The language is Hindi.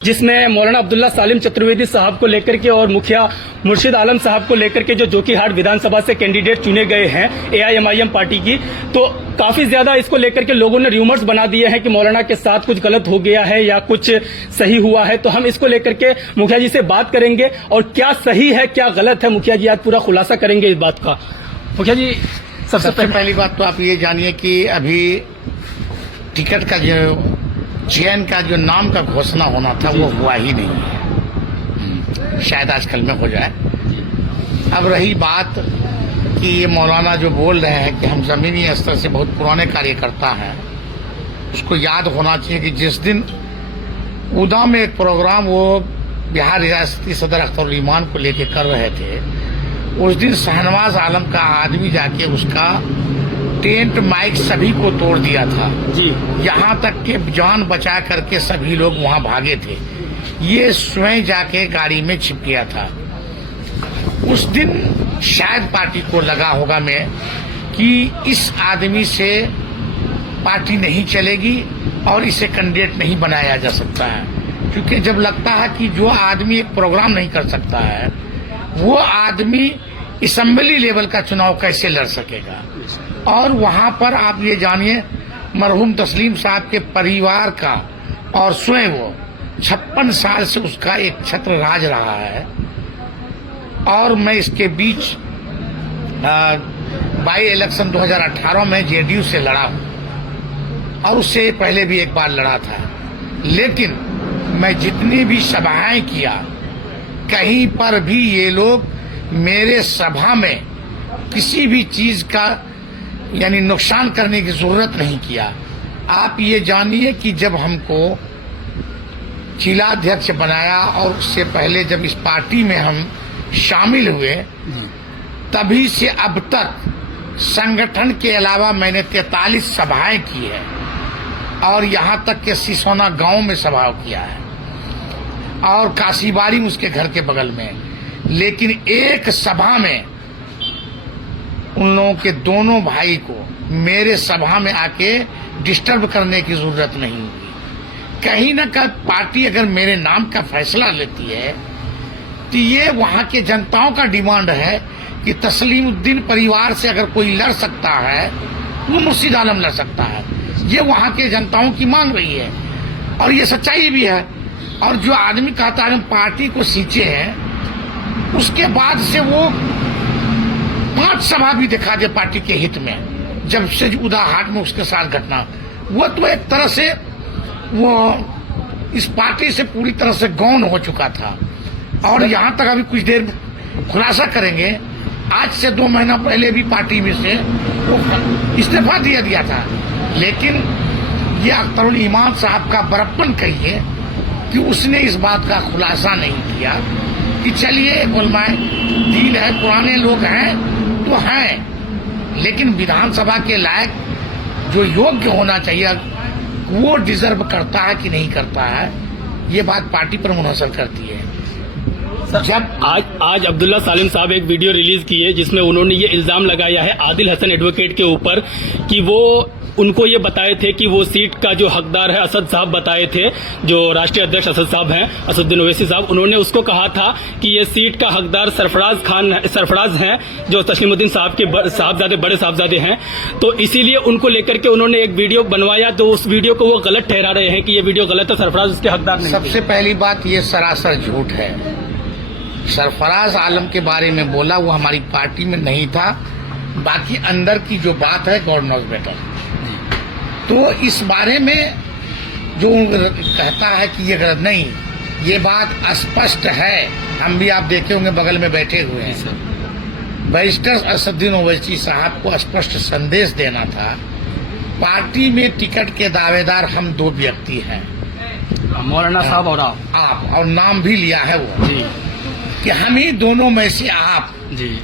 जिसमें मौलाना अब्दुल्ला सालिम चतुर्वेदी साहब को लेकर के और मुखिया मुर्शिद आलम साहब को लेकर के जो जोकीहाट विधानसभा से कैंडिडेट चुने गए हैं एआईएमआईएम पार्टी की, तो काफी ज्यादा इसको लेकर के लोगों ने र्यूमर्स बना दिए हैं कि मौलाना के साथ कुछ गलत हो गया है या कुछ सही हुआ है। तो हम इसको लेकर के मुखिया जी से बात करेंगे और क्या सही है क्या गलत है, मुखिया जी आज पूरा खुलासा करेंगे इस बात का। मुखिया जी सबसे पहली बात तो आप ये जानिए कि अभी टिकट का जो चयन का जो नाम का घोषणा होना था वो हुआ ही नहीं है, शायद आजकल में हो जाए। अब रही बात कि ये मौलाना जो बोल रहे हैं कि हम जमीनी स्तर से बहुत पुराने कार्यकर्ता हैं, उसको याद होना चाहिए कि जिस दिन उदा में एक प्रोग्राम वो बिहार रियासती सदर अख्तर ईमान को लेके कर रहे थे, उस दिन शहनवाज आलम का आदमी जाके उसका टेंट माइक सभी को तोड़ दिया था जी। यहाँ तक के जान बचा करके सभी लोग वहाँ भागे थे। ये स्वयं जाके गाड़ी में छिप गया था। उस दिन शायद पार्टी को लगा होगा मैं कि इस आदमी से पार्टी नहीं चलेगी और इसे कैंडिडेट नहीं बनाया जा सकता है, क्योंकि जब लगता है कि जो आदमी एक प्रोग्राम नहीं कर सकता है वो आदमी असेंबली लेवल का चुनाव कैसे लड़ सकेगा। और वहां पर आप ये जानिए मरहूम तस्लीम साहब के परिवार का और स्वयं वो 56 साल से उसका एक छत्र राज रहा है। और मैं इसके बीच बाई इलेक्शन 2018 में जेडीयू से लड़ा हूं और उससे पहले भी एक बार लड़ा था, लेकिन मैं जितनी भी सभाएं किया कहीं पर भी ये लोग मेरे सभा में किसी भी चीज का यानी नुकसान करने की जरूरत नहीं किया। आप ये जानिए कि जब हमको जिलाध्यक्ष बनाया और उससे पहले जब इस पार्टी में हम शामिल हुए, तभी से अब तक संगठन के अलावा मैंने 43 सभाएं की है और यहाँ तक के सिसोना गांव में सभा किया है और काशीबाड़ी उसके घर के बगल में। लेकिन एक सभा में उन लोगों के दोनों भाई को मेरे सभा में आके डिस्टर्ब करने की जरूरत नहीं हुई। कहीं ना कहीं पार्टी अगर मेरे नाम का फैसला लेती है तो ये वहां के जनताओं का डिमांड है कि तस्लीमुद्दीन परिवार से अगर कोई लड़ सकता है वो मुर्शिद आलम लड़ सकता है। ये वहां के जनताओं की मांग रही है और ये सच्चाई भी है। और जो आदमी कहता है हम पार्टी को सींचे हैं, उसके बाद से वो 5 सभा भी दिखा दे पार्टी के हित में, जब से उदाहाट में उसके साथ घटना, वो तो एक तरह से वो इस पार्टी से पूरी तरह से गौन हो चुका था। और यहाँ तक अभी कुछ देर खुलासा करेंगे, आज से 2 महीना पहले भी पार्टी में से वो इस्तीफा दिया था। लेकिन ये अख्तरुल ईमान साहब का बड़प्पन कहिए कि उसने इस बात का खुलासा नहीं किया कि चलिए उलमाए दीन है, पुराने लोग हैं तो हैं, लेकिन विधानसभा के लायक जो योग्य होना चाहिए वो डिजर्व करता है कि नहीं करता है, ये बात पार्टी पर मुनहसर करती है। जब आज अब्दुल्ला सालिम साहब एक वीडियो रिलीज की है जिसमें उन्होंने ये इल्जाम लगाया है आदिल हसन एडवोकेट के ऊपर कि वो उनको ये बताए थे कि वो सीट का जो हकदार है असद साहब बताए थे, जो राष्ट्रीय अध्यक्ष असद साहब हैं, असदुद्दीन ओवैसी साहब, उन्होंने उसको कहा था कि ये सीट का हकदार सरफराज हैं जो तस्लीमुद्दीन साहब के साहबजादे बड़े साहबजादे हैं। तो इसीलिए उनको लेकर के उन्होंने एक वीडियो बनवाया, तो उस वीडियो को वो गलत ठहरा रहे हैं कि ये वीडियो गलत है, सरफराज उसके हकदार नहीं। सबसे पहली बात ये सरासर झूठ है। सरफराज आलम के बारे में बोला वो हमारी पार्टी में नहीं था, बाकी अंदर की जो बात है गॉड नोज बेटर। तो इस बारे में जो कहता है कि ये गलत नहीं, ये बात स्पष्ट है। हम भी आप देखे होंगे बगल में बैठे हुए हैं। बैरिस्टर असदुद्दीन ओवैसी साहब को स्पष्ट संदेश देना था। पार्टी में टिकट के दावेदार हम 2 व्यक्ति हैं, मौलाना साहब और आप, और नाम भी लिया है वो जी कि हम ही दोनों में से आप जी